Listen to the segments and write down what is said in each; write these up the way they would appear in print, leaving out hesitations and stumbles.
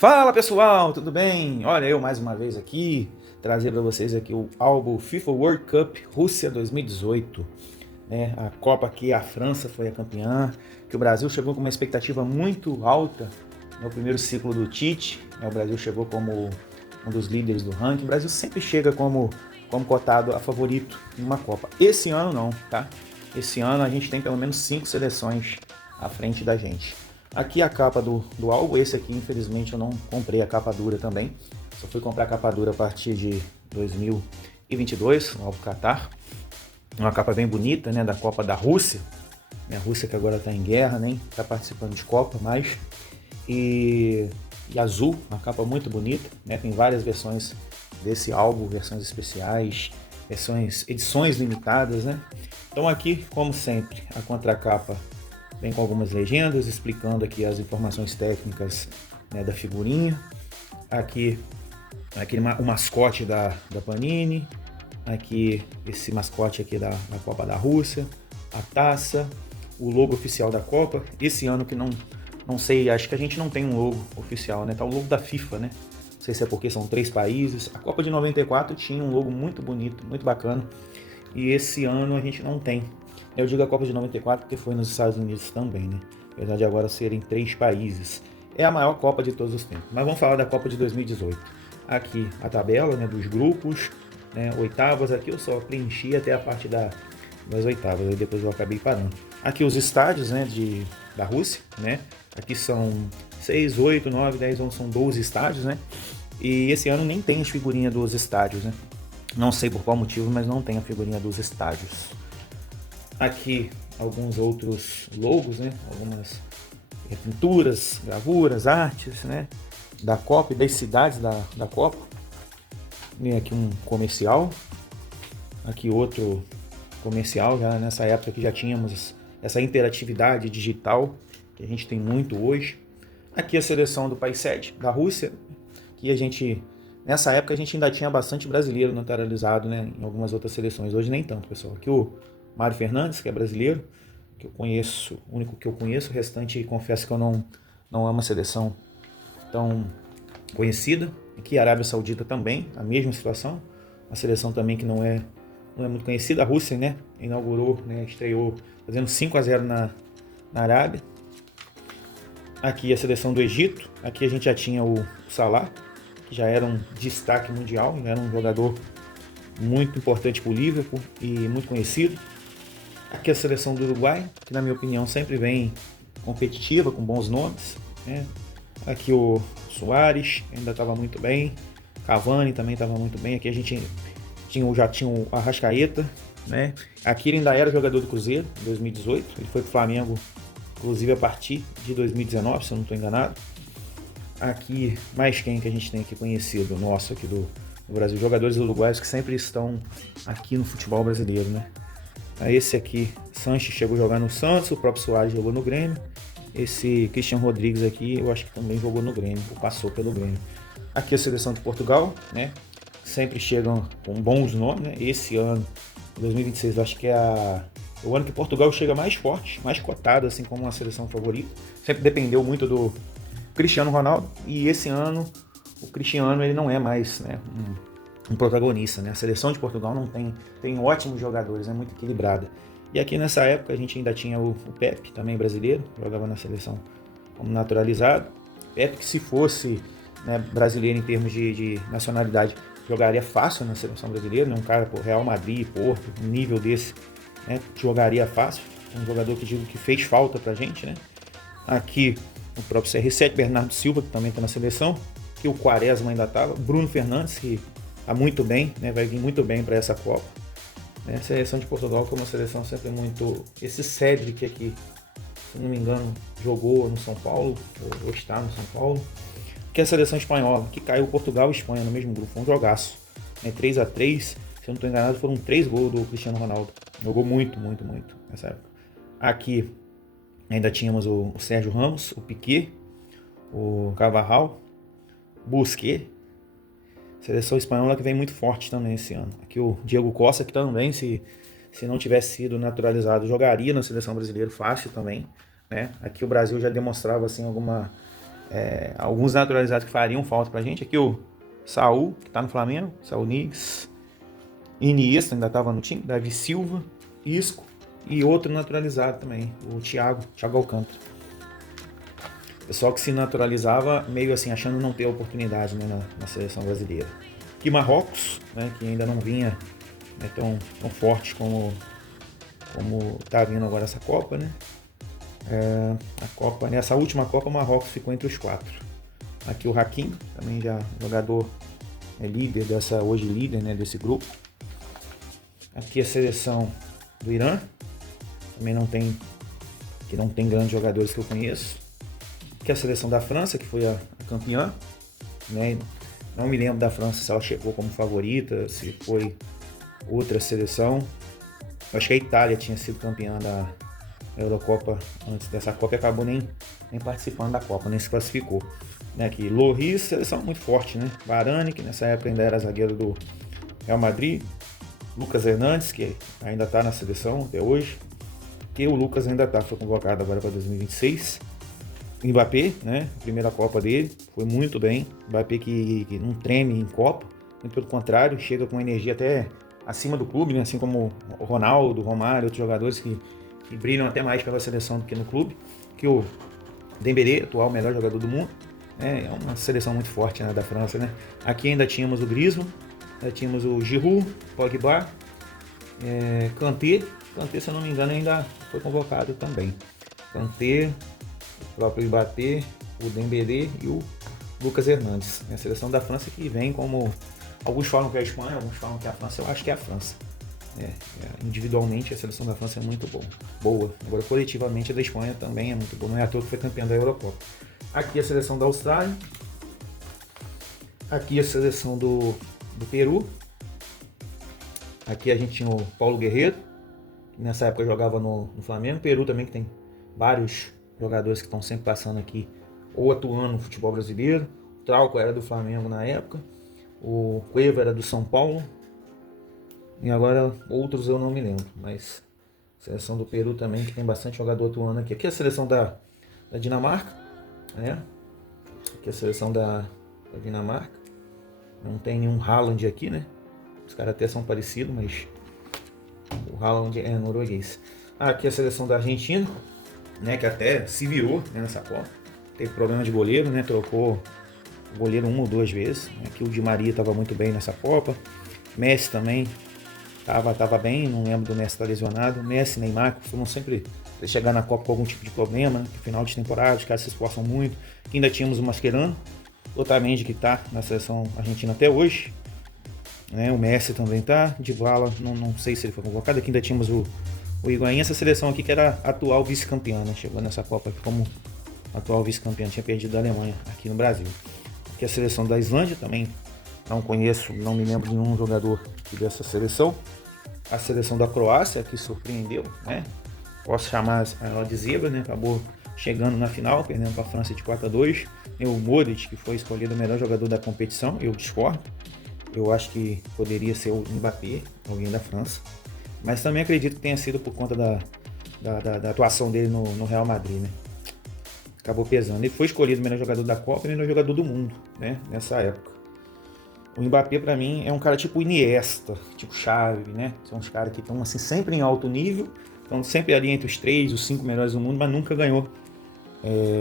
Fala pessoal, tudo bem? Olha eu mais uma vez aqui, trazer para vocês aqui o álbum FIFA World Cup Rússia 2018, né? A Copa que a França foi a campeã, que o Brasil chegou com uma expectativa muito alta no primeiro ciclo do Tite, né? O Brasil chegou como um dos líderes do ranking. O Brasil sempre chega como cotado a favorito em uma Copa. Esse ano não, tá? Esse ano a gente tem pelo menos 5 seleções à frente da gente. Aqui a capa do álbum, esse aqui infelizmente eu não comprei a capa dura também, só fui comprar a capa dura a partir de 2022, no álbum Qatar. Uma capa bem bonita, né, da Copa da Rússia, a Rússia que agora está em guerra, nem está participando de Copa mais, e azul, uma capa muito bonita, né, tem várias versões desse álbum, versões especiais, edições limitadas, né. Então aqui, como sempre, a contracapa vem com algumas legendas explicando aqui as informações técnicas, né, da figurinha. Aqui o mascote da Panini. Aqui esse mascote aqui da Copa da Rússia. A taça, o logo oficial da Copa. Esse ano que não sei, acho que a gente não tem um logo oficial, né? Tá o logo da FIFA, né? Não sei se é porque são 3 países. A Copa de 94 tinha um logo muito bonito, muito bacana. E esse ano a gente não tem. Eu digo a Copa de 94 porque foi nos Estados Unidos também, né? Apesar de agora serem 3 países. É a maior Copa de todos os tempos. Mas vamos falar da Copa de 2018. Aqui a tabela, né, dos grupos, né, oitavas. Aqui eu só preenchi até a parte das oitavas, aí depois eu acabei parando. Aqui os estádios, né, da Rússia, né? Aqui são 6, 8, 9, 10, 11, são 12 estádios, né? E esse ano nem tem as figurinhas dos estádios, né? Não sei por qual motivo, mas não tem a figurinha dos estádios. Aqui alguns outros logos, né? Algumas pinturas, gravuras, artes, né? Da Copa e das cidades da Copa. E aqui um comercial. Aqui outro comercial, já nessa época que já tínhamos essa interatividade digital que a gente tem muito hoje. Aqui a seleção do país sede, da Rússia, que a gente, nessa época a gente ainda tinha bastante brasileiro naturalizado, né? Em algumas outras seleções. Hoje nem tanto, pessoal. Aqui o Mário Fernandes, que é brasileiro, que eu conheço, o único que eu conheço, o restante confesso que eu não amo a seleção tão conhecida. Aqui a Arábia Saudita também, a mesma situação, uma seleção também que não é muito conhecida. A Rússia, né, inaugurou, né, estreou fazendo 5-0 na Arábia. Aqui a seleção do Egito, aqui a gente já tinha o Salah, que já era um destaque mundial, já era um jogador muito importante para o Liverpool e muito conhecido. Aqui a seleção do Uruguai, que na minha opinião sempre vem competitiva, com bons nomes, né? Aqui o Suárez ainda estava muito bem, Cavani também estava muito bem. Aqui a gente já tinha o Arrascaeta, né? Aqui ele ainda era jogador do Cruzeiro em 2018, ele foi para o Flamengo inclusive a partir de 2019, se eu não estou enganado. Aqui, mais quem que a gente tem aqui conhecido, nosso aqui do Brasil, jogadores uruguaios que sempre estão aqui no futebol brasileiro, né? Esse aqui, Sanches chegou a jogar no Santos, o próprio Suárez jogou no Grêmio. Esse Christian Rodrigues aqui, eu acho que também jogou no Grêmio, ou passou pelo Grêmio. Aqui a seleção de Portugal, né? Sempre chegam com bons nomes, né? Esse ano, 2026, eu acho que é o ano que Portugal chega mais forte, mais cotado, assim, como uma seleção favorita. Sempre dependeu muito do Cristiano Ronaldo, e esse ano o Cristiano ele não é mais, né, um protagonista, né? A seleção de Portugal não tem ótimos jogadores, é muito equilibrada. E aqui nessa época a gente ainda tinha o Pepe, também brasileiro, jogava na seleção como naturalizado. Pepe que se fosse, né, brasileiro em termos de nacionalidade, jogaria fácil na seleção brasileira, né? Um cara por Real Madrid, Porto, um nível desse, né, jogaria fácil. Um jogador que digo que fez falta pra gente, né? Aqui o próprio CR7, Bernardo Silva, que também está na seleção, que o Quaresma ainda estava, Bruno Fernandes, que está muito bem, né, vai vir muito bem para essa Copa. Né, a seleção de Portugal, que é uma seleção sempre muito... Esse Cedric aqui, se não me engano, jogou no São Paulo, ou está no São Paulo, que é a seleção espanhola, que caiu Portugal e Espanha no mesmo grupo, foi um jogaço. Né, 3-3, se eu não estou enganado, foram 3 gols do Cristiano Ronaldo. Jogou muito nessa época. Aqui ainda tínhamos o Sérgio Ramos, o Piqué, o Carvajal, Busquets. Seleção espanhola que vem muito forte também esse ano. Aqui o Diego Costa, que também, se não tivesse sido naturalizado, jogaria na seleção brasileira fácil também. Né? Aqui o Brasil já demonstrava assim, alguns naturalizados que fariam falta pra gente. Aqui o Saul, que tá no Flamengo, Saul Niguez. Iniesta ainda estava no time, Davi Silva, Isco e outro naturalizado também, o Thiago Alcântara. Pessoal que se naturalizava meio assim, achando não ter oportunidade, né, na seleção brasileira. E Marrocos, né, que ainda não vinha, né, tão forte como tá vindo agora essa Copa, né? Nessa última Copa, o Marrocos ficou entre os 4. Aqui o Hakim, também já jogador líder hoje líder, né, desse grupo. Aqui a seleção do Irã, também não tem grandes jogadores que eu conheço. Aqui a seleção da França, que foi a campeã, né? Não me lembro da França se ela chegou como favorita, se foi outra seleção. Acho que a Itália tinha sido campeã da Eurocopa antes dessa Copa e acabou nem participando da Copa, nem se classificou. Né? Aqui Lloris, seleção muito forte, né? Varane, que nessa época ainda era zagueiro do Real Madrid. Lucas Hernandes, que ainda está na seleção até hoje, que o Lucas ainda foi convocado agora para 2026. Mbappé, né, primeira Copa dele, foi muito bem. Mbappé que não treme em Copa, muito pelo contrário, chega com energia até acima do clube, né, assim como o Ronaldo, o Romário, outros jogadores que brilham até mais pela seleção do que no clube. Que o Dembélé, atual melhor jogador do mundo, é uma seleção muito forte, né, da França, né. Aqui ainda tínhamos o Griezmann, tínhamos o Giroud, Pogba, Kanté, se eu não me engano ainda foi convocado também. Kanté, o próprio Mbappé, o Dembélé e o Lucas Hernandes. A seleção da França que vem como... Alguns falam que é a Espanha, alguns falam que é a França. Eu acho que é a França. Individualmente a seleção da França é muito boa. Agora coletivamente a da Espanha também é muito boa. Não é à toa que foi campeã da Eurocopa. Aqui a seleção da Austrália. Aqui a seleção do Peru. Aqui a gente tinha o Paulo Guerreiro, que nessa época jogava no Flamengo. O Peru também, que tem vários jogadores que estão sempre passando aqui ou atuando no futebol brasileiro. O Trauco era do Flamengo na época. O Cueva era do São Paulo. E agora outros eu não me lembro. Mas a seleção do Peru também, que tem bastante jogador atuando aqui. Aqui a seleção da Dinamarca. Né? Aqui a seleção da Dinamarca. Não tem nenhum Haaland aqui, né? Os caras até são parecidos, mas o Haaland é norueguês. Aqui a seleção da Argentina, né, que até se virou, né, nessa Copa. Teve problema de goleiro, né? Trocou o goleiro 1 ou 2 vezes. Aqui o Di Maria estava muito bem nessa Copa. Messi também estava bem, não lembro do Messi estar lesionado. Messi, Neymar, costumam sempre chegar na Copa com algum tipo de problema, né? No final de temporada, os caras se esforçam muito. Aqui ainda tínhamos o Mascherano, Otamendi, que está na seleção argentina até hoje. O Messi também tá, Dybala, não sei se ele foi convocado. Aqui ainda tínhamos o Higuaín, essa seleção aqui que era atual vice-campeã, né? Chegou nessa Copa aqui como atual vice-campeã, tinha perdido da Alemanha aqui no Brasil. Aqui a seleção da Islândia também, não conheço, não me lembro de nenhum jogador dessa seleção. A seleção da Croácia, que surpreendeu, né? Posso chamar ela de zebra, né? Acabou chegando na final, perdendo para a França de 4-2. E o Modric, que foi escolhido o melhor jogador da competição, eu discordo. Eu acho que poderia ser o Mbappé, alguém da França. Mas também acredito que tenha sido por conta da atuação dele no Real Madrid, né? Acabou pesando. Ele foi escolhido o melhor jogador da Copa e o melhor jogador do mundo, né? Nessa época. O Mbappé, pra mim, é um cara tipo Iniesta, tipo Xavi, né? São uns caras que estão assim, sempre em alto nível, estão sempre ali entre os 3, os 5 melhores do mundo, mas nunca ganhou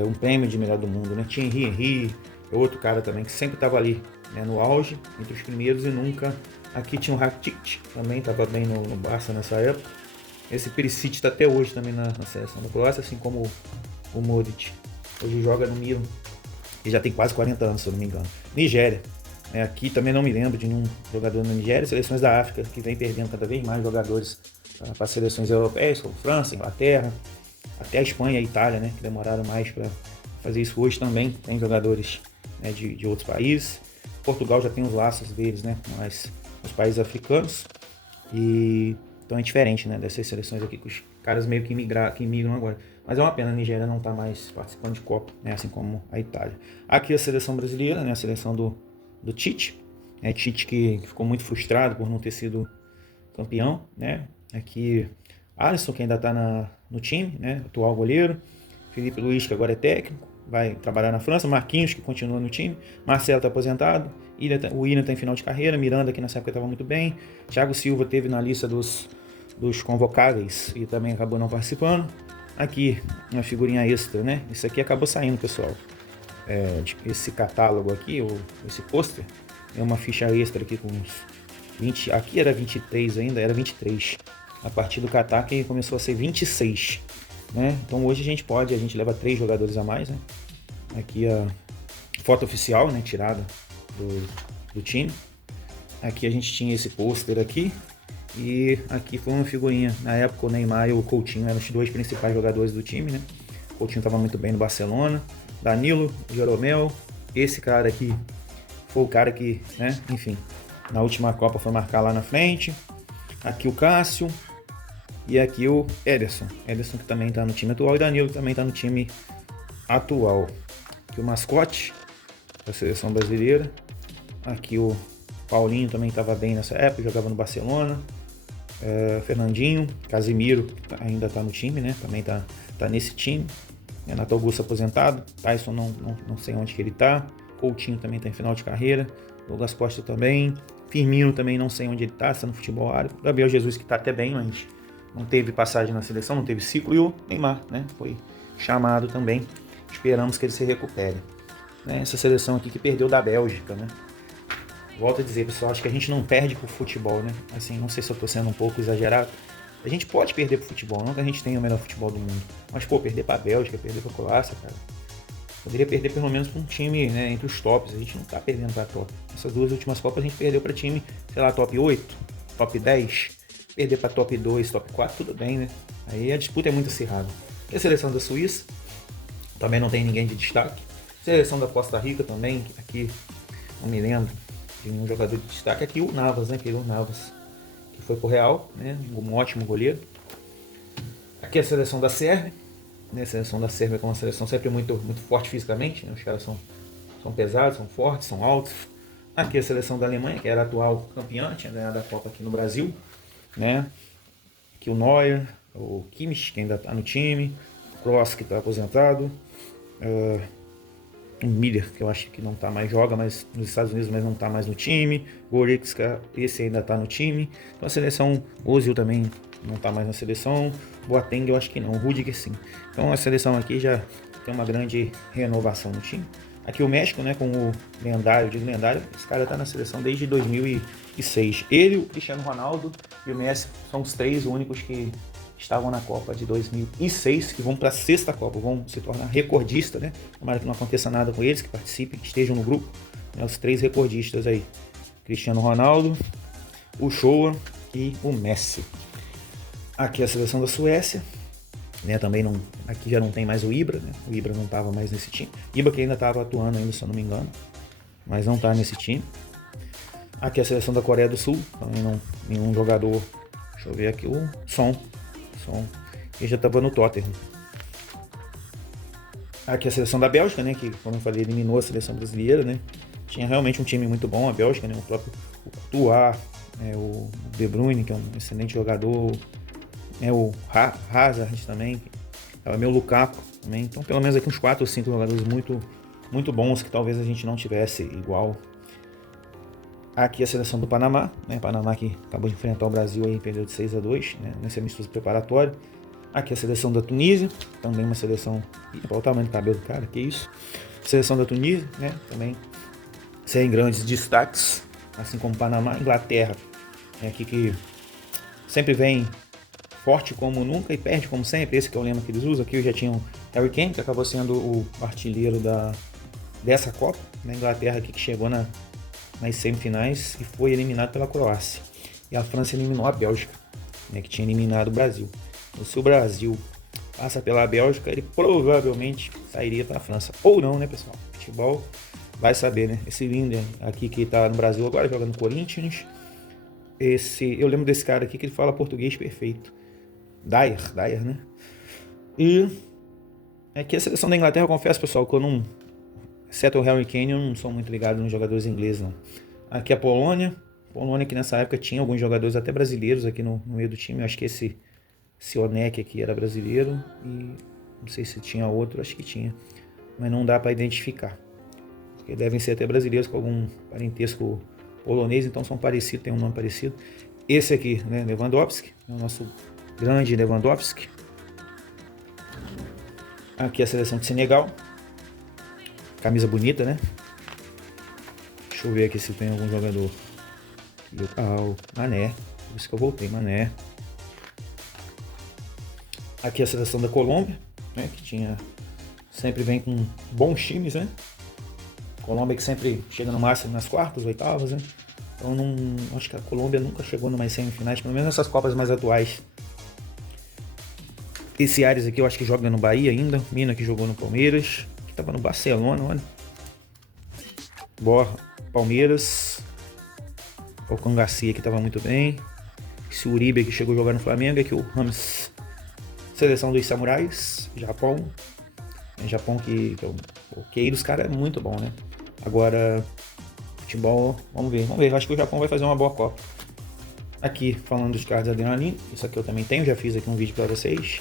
um prêmio de melhor do mundo, né? Thierry Henry, outro cara também que sempre estava ali, né, no auge, entre os primeiros e nunca. Aqui tinha o Rakitic, também estava bem no Barça nessa época. Esse Perisic está até hoje também na seleção da Croácia, assim como o Modric. Hoje joga no Milan e já tem quase 40 anos, se eu não me engano. Nigéria. Aqui também não me lembro de nenhum jogador na Nigéria. Seleções da África que vem perdendo cada vez mais jogadores para as seleções europeias, como França, Inglaterra, até a Espanha e a Itália, né, que demoraram mais para fazer isso. Hoje também tem jogadores, né, de outros países. Portugal já tem os laços deles, né, mas os países africanos. E então é diferente, né, dessas seleções aqui, que os caras meio que migram agora. Mas é uma pena a Nigéria não estar mais participando de Copa, né, assim como a Itália. Aqui a seleção brasileira, né, a seleção do Tite, Tite que ficou muito frustrado por não ter sido campeão, né? Aqui Alisson, que ainda está no time, né? Atual goleiro. Felipe Luiz, que agora é técnico. vai trabalhar na França. Marquinhos, que continua no time. Marcelo está aposentado. O Willian está em final de carreira. Miranda, que nessa época estava muito bem. Thiago Silva teve na lista dos convocáveis e também acabou não participando. Aqui, uma figurinha extra, né? Isso aqui acabou saindo, pessoal. Esse catálogo aqui, esse pôster, é uma ficha extra aqui com uns 20. Aqui era 23 ainda, era 23. A partir do Qatar que começou a ser 26. Né? Então hoje a gente leva 3 jogadores a mais, né? Aqui a foto oficial, né, tirada do time. Aqui a gente tinha esse pôster aqui, e aqui foi uma figurinha. Na época o Neymar e o Coutinho eram os 2 principais jogadores do time, né? O Coutinho estava muito bem no Barcelona. Danilo, Jeromel, esse cara aqui foi o cara que, né, enfim, na última Copa foi marcar lá na frente. Aqui o Cássio. E aqui o Ederson que também está no time atual, e Danilo também está no time atual. Aqui o mascote da seleção brasileira. Aqui o Paulinho também estava bem nessa época, jogava no Barcelona. Fernandinho, Casimiro ainda está no time, né? Também tá nesse time. Renato Augusto aposentado. Tyson não sei onde que ele está. Coutinho também está em final de carreira. Douglas Costa também. Firmino também não sei onde ele está no futebol árabe. Gabriel Jesus, que está até bem, mas não teve passagem na seleção, não teve ciclo. E o Neymar, né, foi chamado também. Esperamos que ele se recupere. Essa seleção aqui que perdeu da Bélgica, né? Volto a dizer, pessoal, acho que a gente não perde pro futebol, né? Assim, não sei se eu tô sendo um pouco exagerado. A gente pode perder pro futebol, não que a gente tenha o melhor futebol do mundo. Mas, perder pra Bélgica, perder pra Croácia, cara. Poderia perder pelo menos pra um time, né, entre os tops. A gente não tá perdendo pra top. Essas 2 últimas Copas a gente perdeu pra time, sei lá, top 8, top 10. Perder pra top 2, top 4, tudo bem, né? Aí a disputa é muito acirrada. E a seleção da Suíça também não tem ninguém de destaque. Seleção da Costa Rica também, aqui não me lembro de nenhum jogador de destaque. Aqui o Navas, né? Keylor Navas, que foi pro Real, né? Um ótimo goleiro. Aqui a seleção da Sérvia, né? A seleção da Sérvia é uma seleção sempre muito, muito forte fisicamente, né? Os caras são pesados, são fortes, são altos. Aqui a seleção da Alemanha, que era a atual campeã, tinha ganhado a Copa aqui no Brasil, né? Aqui o Neuer, o Kimmich, que ainda está no time, o Kroos, que está aposentado, o Miller, que eu acho que não tá mais, joga mas nos Estados Unidos, mas não tá mais no time. Goretzka, esse ainda tá no time. Então a seleção, Ozil também não tá mais na seleção. Boateng eu acho que não, o Rudiger sim. Então a seleção aqui já tem uma grande renovação no time. Aqui o México, né, com o lendário, digo lendário, esse cara tá na seleção desde 2006. Ele, o Cristiano Ronaldo e o Messi são os 3 únicos que estavam na Copa de 2006, que vão para a 6ª Copa, vão se tornar recordistas, né? Tomara que não aconteça nada com eles, que participem, que estejam no grupo. Né? Os 3 recordistas aí: Cristiano Ronaldo, o Shoa e o Messi. Aqui a seleção da Suécia, né? Também não, aqui já não tem mais o Ibra, né? O Ibra não estava mais nesse time. Ibra que ainda estava atuando ainda, se eu não me engano, mas não está nesse time. Aqui a seleção da Coreia do Sul, também não, nenhum jogador. Deixa eu ver aqui o Son. Ele já estava no Tottenham. Aqui a seleção da Bélgica, né, que, como eu falei, eliminou a seleção brasileira, né? Tinha realmente um time muito bom a Bélgica, né? O próprio Courtois, o De Bruyne, que é um excelente jogador, né? O Hazard também, o meu Lukaku também. Então, pelo menos aqui uns 4 ou 5 jogadores muito, muito bons que talvez a gente não tivesse igual. Aqui a seleção do Panamá, né? Panamá que acabou de enfrentar o Brasil aí, perdeu de 6-2, né? Nesse amistoso preparatório. Aqui a seleção da Tunísia, também uma seleção. Olha o tamanho do cabelo do cara, que isso. Seleção da Tunísia, né? Também sem grandes destaques, assim como Panamá. Inglaterra, aqui que sempre vem forte como nunca e perde como sempre. Esse que é o lema que eles usam. Aqui eu já tinha o Harry Kane, que acabou sendo o artilheiro dessa Copa. Na Inglaterra aqui que chegou nas semifinais e foi eliminado pela Croácia. E a França eliminou a Bélgica, né, que tinha eliminado o Brasil. Então, se o Brasil passa pela Bélgica, ele provavelmente sairia para a França. Ou não, né, pessoal? Futebol vai saber, né? Esse Linder aqui que tá no Brasil agora, joga no Corinthians. Eu lembro desse cara aqui que ele fala português perfeito. Dyer, né? E aqui a seleção da Inglaterra, eu confesso, pessoal, que eu não... Exceto o Harry Kane, eu não sou muito ligado nos jogadores ingleses, não. Aqui a Polônia que nessa época tinha alguns jogadores até brasileiros aqui no meio do time. Eu acho que esse Sionek aqui era brasileiro e não sei se tinha outro, acho que tinha. mas não dá para identificar. Porque devem ser até brasileiros com algum parentesco polonês, então são parecidos, tem um nome parecido. Esse aqui, né, Lewandowski, é o nosso grande Lewandowski. Aqui a seleção de Senegal. Camisa bonita, né? Deixa eu ver aqui se tem algum jogador. Mané. Por isso que eu voltei, Mané. Aqui a seleção da Colômbia, né? Que sempre vem com bons times, né? Colômbia que sempre chega no máximo nas quartas, oitavas, né? Então acho que a Colômbia nunca chegou numas semifinais, pelo menos nessas Copas mais atuais. Esse Ares aqui eu acho que joga no Bahia ainda. Mina que jogou no Palmeiras. Que tava no Barcelona, olha. Borra, Palmeiras. O Cangacia que tava muito bem. Esse Uribe que chegou a jogar no Flamengo. Aqui o Rames. Seleção dos Samurais. Japão. Japão que o QI dos caras é muito bom, né? Agora, futebol, vamos ver. Eu acho que o Japão vai fazer uma boa Copa. Aqui, falando dos cards Adrenaline, isso aqui eu também tenho, já fiz aqui um vídeo para vocês.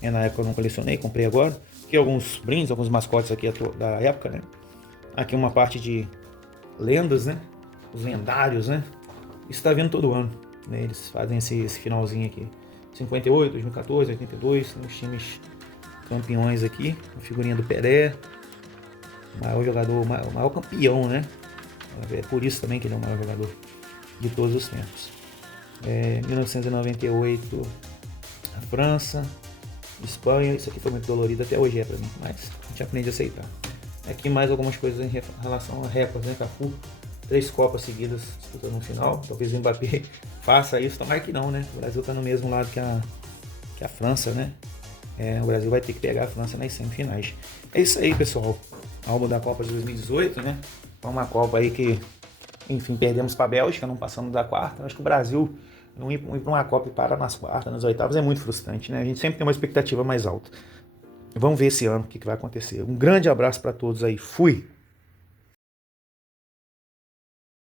Na época eu não colecionei, comprei agora. Aqui alguns brindes, alguns mascotes aqui da época, né? Aqui uma parte de lendas, né? Os lendários, né? Isso tá vindo todo ano, né? Eles fazem esse finalzinho aqui. 58, 2014, 82, os times campeões aqui. A figurinha do Pelé. Maior jogador, o maior campeão, né? É por isso também que ele é o maior jogador de todos os tempos. 1998, a França, Espanha. Isso aqui foi muito dolorido, até hoje é pra mim, mas a gente aprende a aceitar. Aqui mais algumas coisas em relação a recordes, né? Cafu, 3 Copas seguidas disputando no final. Talvez o Mbappé faça isso, tomara que não, né? O Brasil tá no mesmo lado que a França, né? O Brasil vai ter que pegar a França nas semifinais. É isso aí, pessoal. Álbum da Copa de 2018, né? Foi uma Copa aí que, enfim, perdemos para a Bélgica, não passamos da quarta. Acho que o Brasil não ir para uma Copa e parar nas quartas, nas oitavas é muito frustrante, né? A gente sempre tem uma expectativa mais alta. Vamos ver esse ano o que vai acontecer. Um grande abraço para todos aí. Fui!